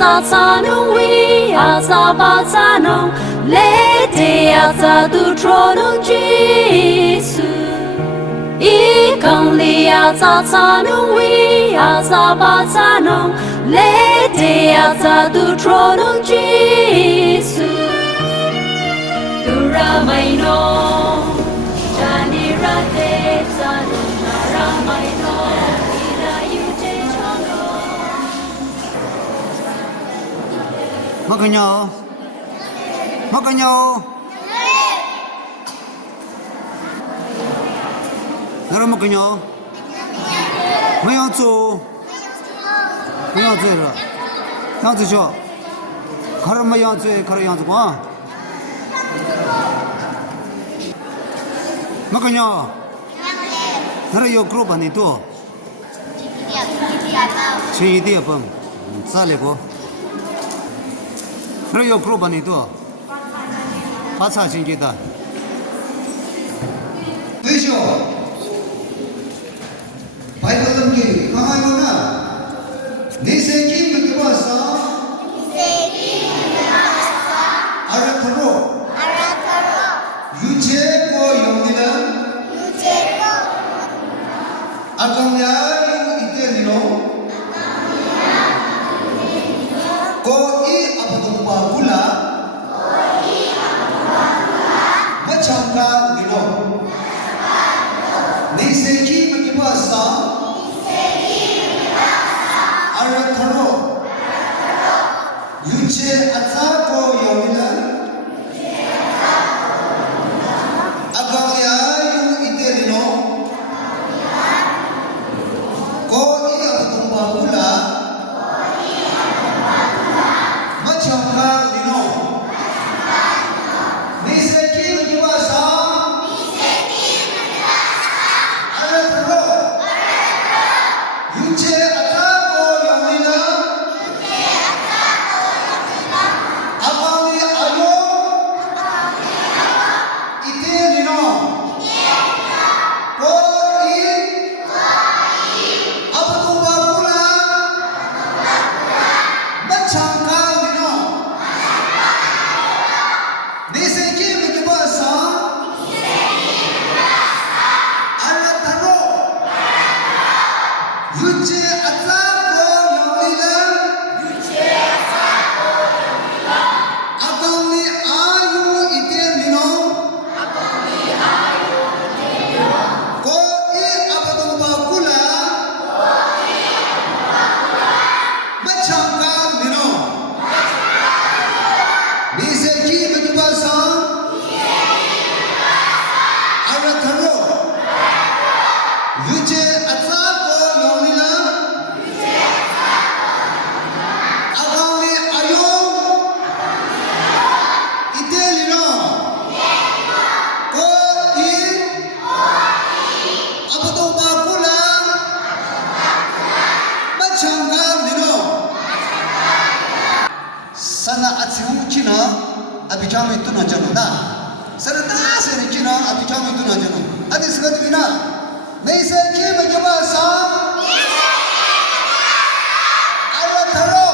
Za za nung we a za ba za nung le de a za du tro nung Jesus I kong li a za nung we a za ba za nung le de a za du tro nung Jesus du ra mai no jani ra de za nung na ra mai no Makanyo. Makanyo. Nara makanyo. Mayangzu. Mayangzu ra. Yangzu sho. Kara mayangzu, kara yangzu kwa. Makanyo. Nara yo grupa ni to. Chi dia pang. Sale ko. Nara yo grupa ni to. Pasa shinjita. Visho. Bible ki kahay mo na. Niseki magkibasa. Arataro. Yuche ko yongila. Agamya yung itelino. Ko I apatumpa gula. Machangka nilo. Niseki magkibasa. Arataro. Yuche atako yongila. Agamya yung itelino. Ko I apatumpa gula. Machangka nilo. Niseki magkibasa. Arataro. Yuche atako yongila. Abali ayo. Itelino. Ko I apatumpa gula. Machangka nilo. Niseki magkibasa. Arataro. Yuche atako yongila. Abali ayo itelino. Ko I apatumpa gula. Machangka nilo. Niseki magkibasa. Arataro. Yuche atako yongila. Abali ayo itelino. Ko I apatumpa gula. Machangka nilo. Sana atsimu china abichamu itu na janunda. Sana dasere china abichamu itu na janu. Adi segat bina. Niseki magkibasa. Arataro.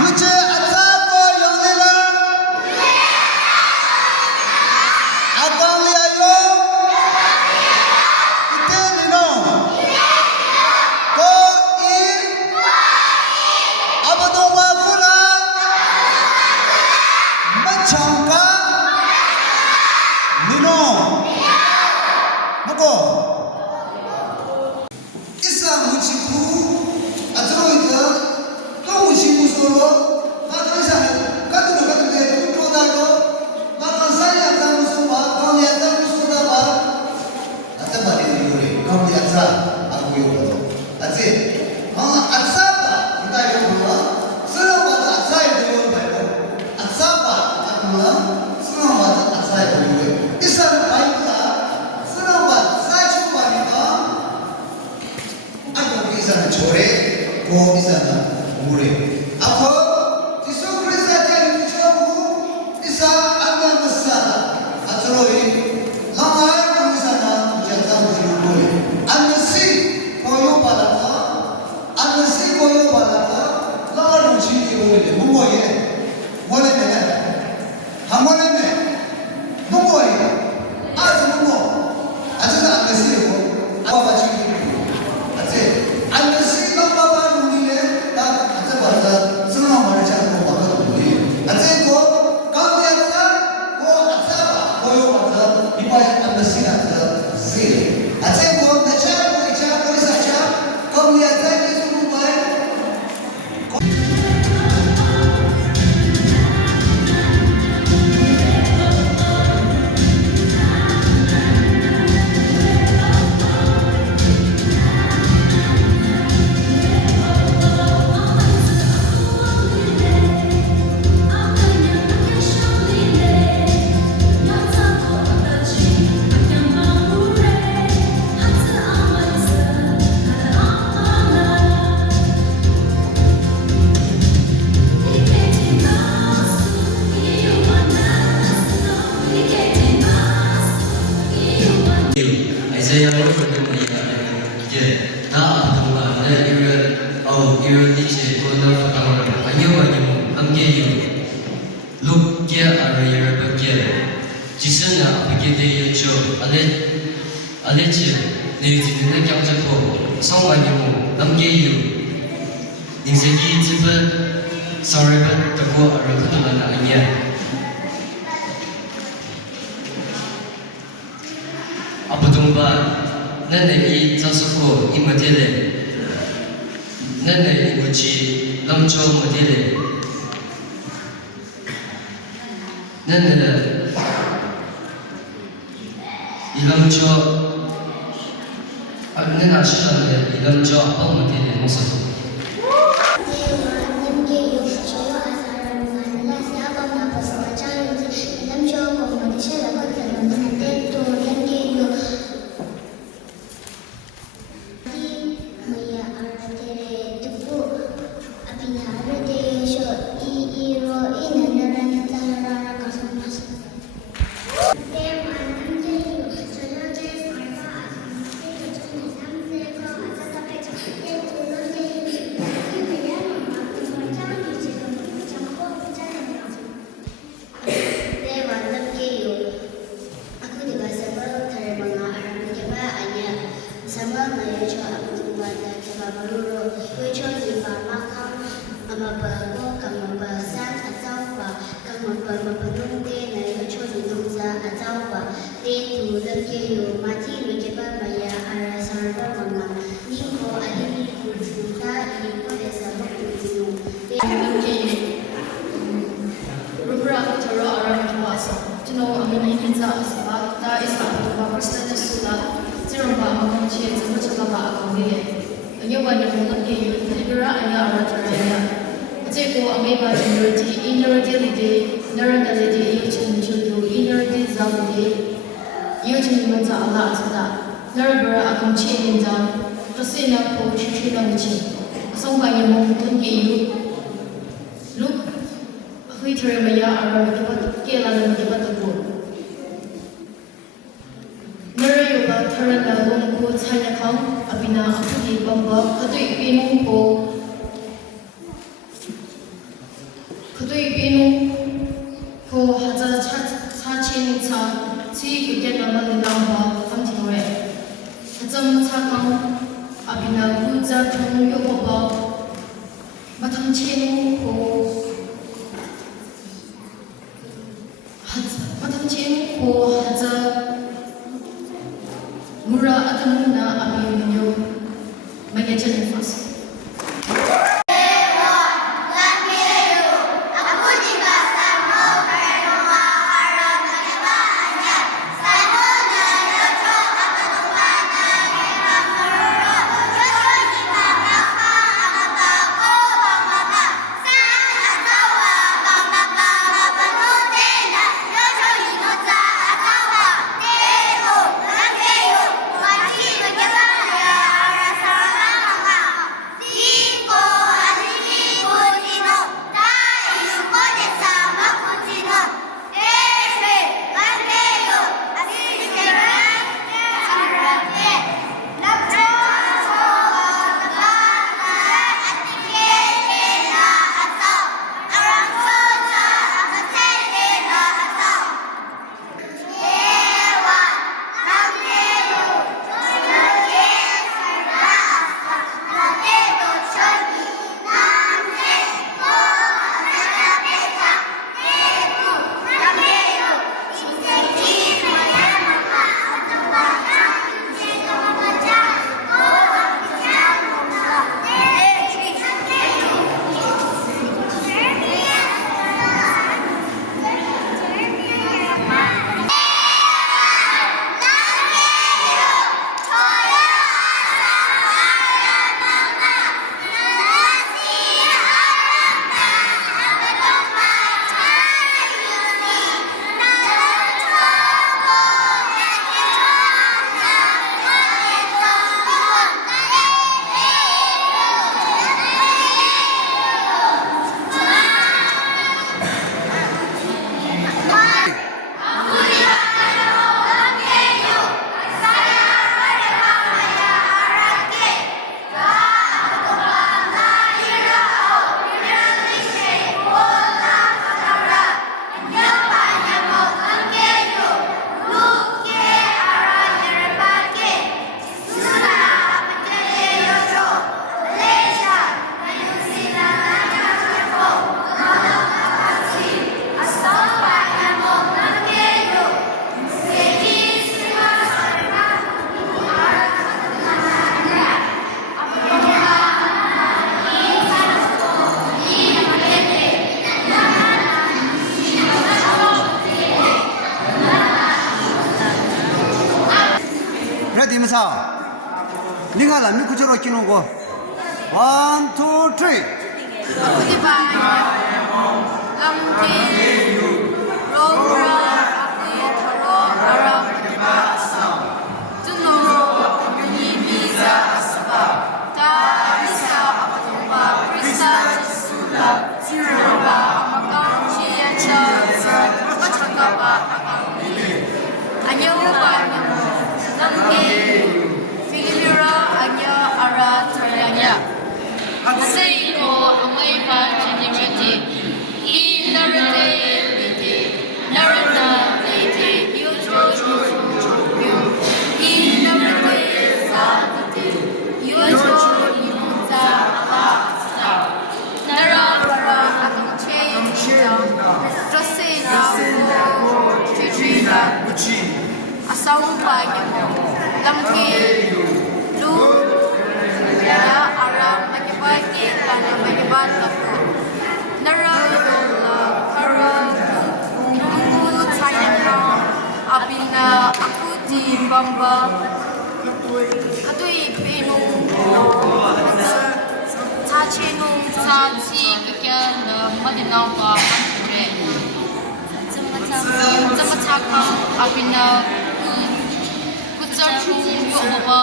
Yuche atako yongila. Abali ayo itelino. Ko I apatumpa gula. Machangka nilo. Muko. Isa muchiku. Atro ita. To muchiku solo. Maka isa. Katu de tu dalo. Maka saya tamu semua. Kau lihat tamu semua apa? Ata balik ni boleh. Kau lihat sah. Aku yang betul. Aje. Atsa apa? Kita yang betul. Semua mata atsa yang betul baik. Atsa apa? Aku lah. Semua mata atsa yang betul. Isa baik lah. Semua mata saya cuma ni kan. Aku bisa chore. Ko bisa mure. Aku 보여 봐라. 나를 지기 오게 뭐뭐해. 뭐래네. 한 번했네. 뭐뭐해. 아주 뭐뭐. 아주 안 됐어요. 아빠 지기. 아주 안 됐어요. 아빠가 우리네. 나 아주 맞아. 설마 말하지 않고 막거든요. 아주 그 가운데서 그 아빠가 보여 봐서 이봐야 안 됐어요. 아주 아주 그 내차 우리 사차 거기에 Asang Nyümong Look Twitter maya ara kelan Narayoba Tarana Long Ko Chayakang Abina Akudi Bamba Kadui Pinung Ko Haza Chachin Cha Chi Ugenama Lamba Antinoe Hazam Chakang Abina Buza Tung Yoba Matangchin Ko Haza Mura Atamuna Abinyo Magatan Fast. Sa 자, 네가 남미 구조로 끼는 거. 1, 2, 3. Aku dibayar lampi rogra aku tharo aram tuno ni bisa asba ta bisa apatumba krista sula sirba amakang chia cha machakaba anyo ba lampi filimira anyo ara taranya Asang amay pa generati inarate narana lete yutro inarate sadate yutro limunza ala narabara atong drase na chichina asang pa yamo lamki lu ya aram bagi lana bagi bala nara kara tunggu sayangnya abina aku di bamba katui penung cachenung caci kikian madinau ba andre cakang abina kucacung yoba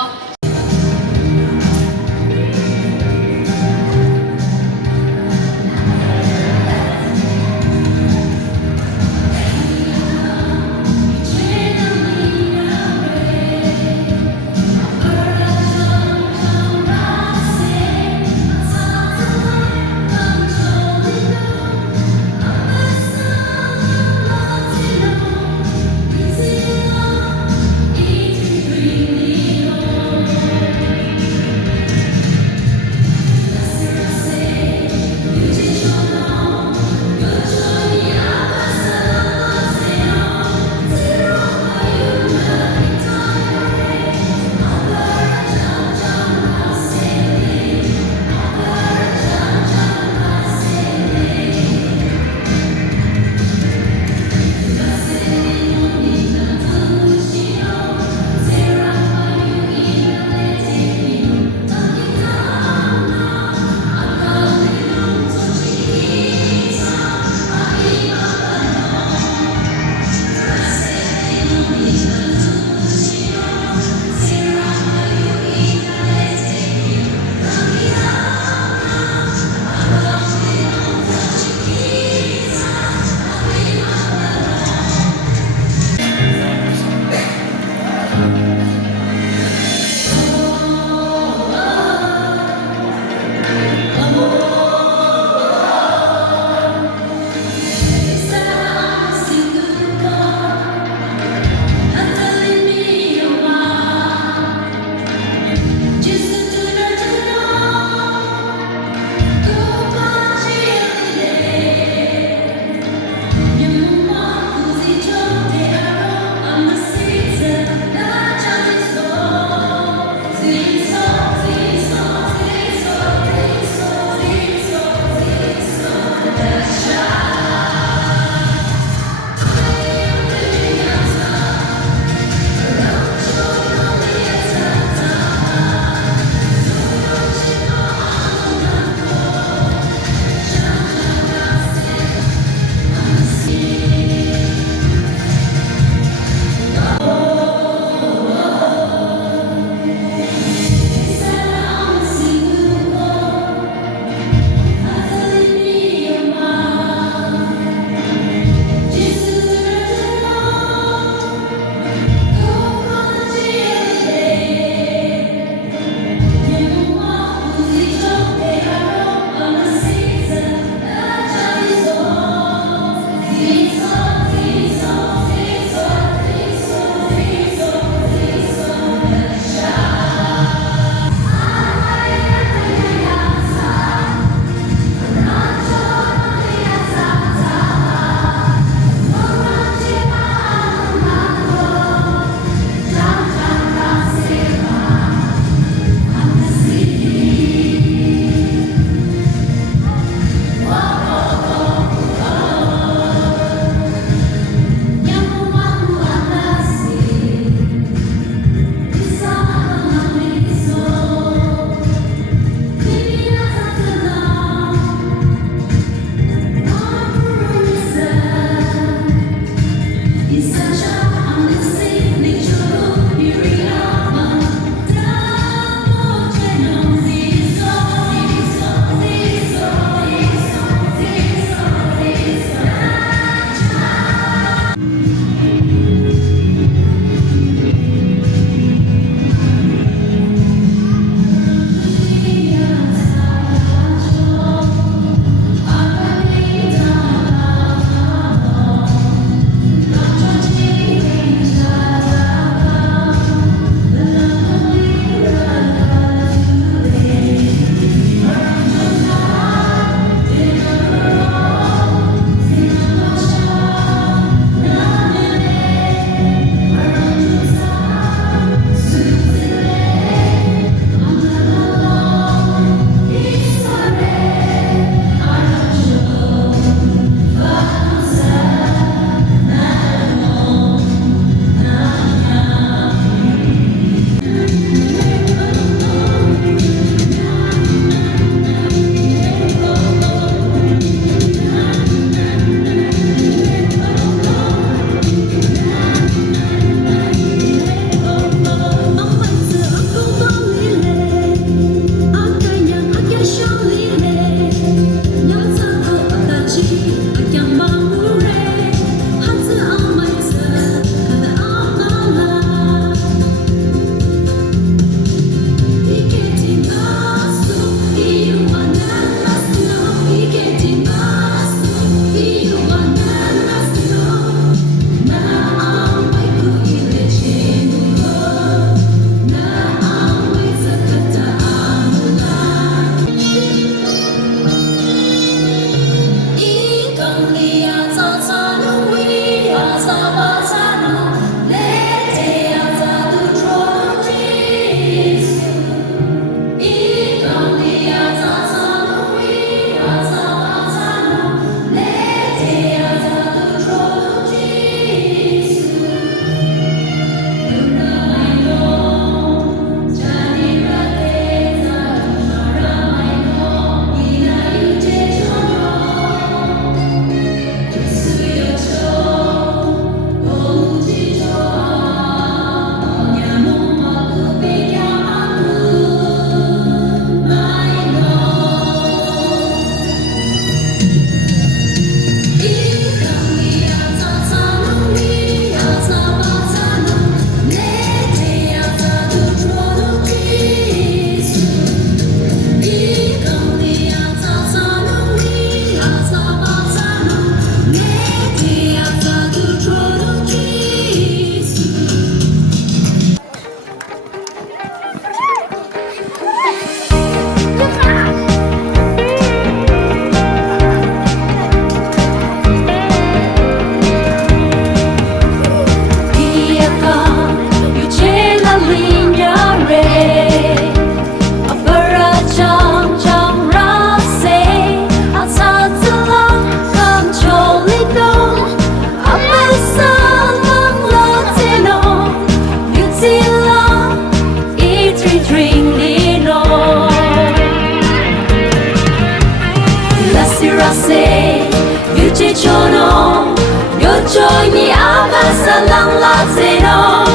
Irasirase Yuchichono Yochoni Amasalang Lazino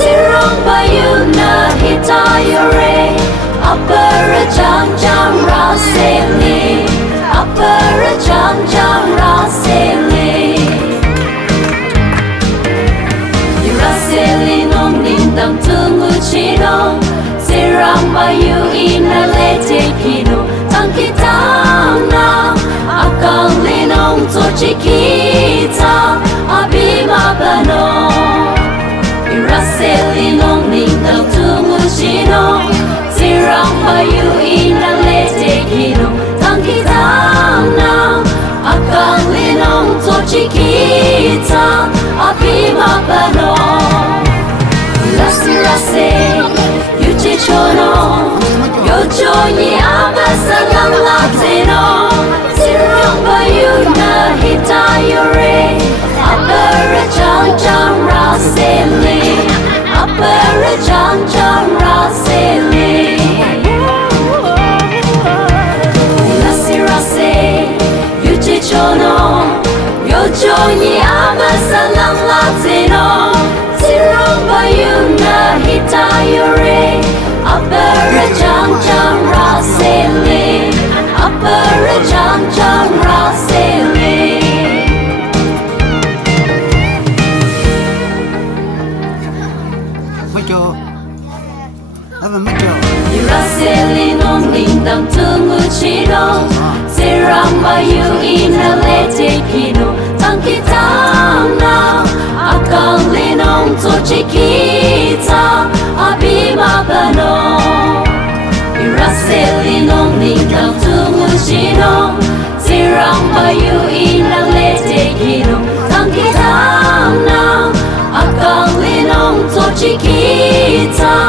Sirong Bayuna Hitayore Upper Jang Jang Rasele Upper Jang Jang Rasele Irasele Nong Lindang Tungu Chino Sirang Bayu Inalete Kino Tangkitang na Akang Linong Tochikita Abima Bano Irasele Nong Lindang Tungu Chino Sirang Bayu Inalete Kino Tangkitang na Akang Linong Tochikita Abima Bano Irasirase Yuchichono Yochoni Amasalang Latino Sirong Bayuna Hitayore Upper Jang Jang Rasele Upper Jang Jang Rasele Irasirase Yuchichono Yochoni Amasalang Latino Sirong Bayuna Hitayore Upper Jang Jang Rasele Upper Jang Jang Rasele Mấy chỗ Đó mấy chỗ Irasele Nong Lindang Tungu Chino Sirang Bayu Inalete Kino Tangkitang na Akang Linong Tochikita Abima Bano Irasele Nong Lindang Tungu Chino Sirang Bayu Inalete Kino Tangkitang na Akang Linong Tochikita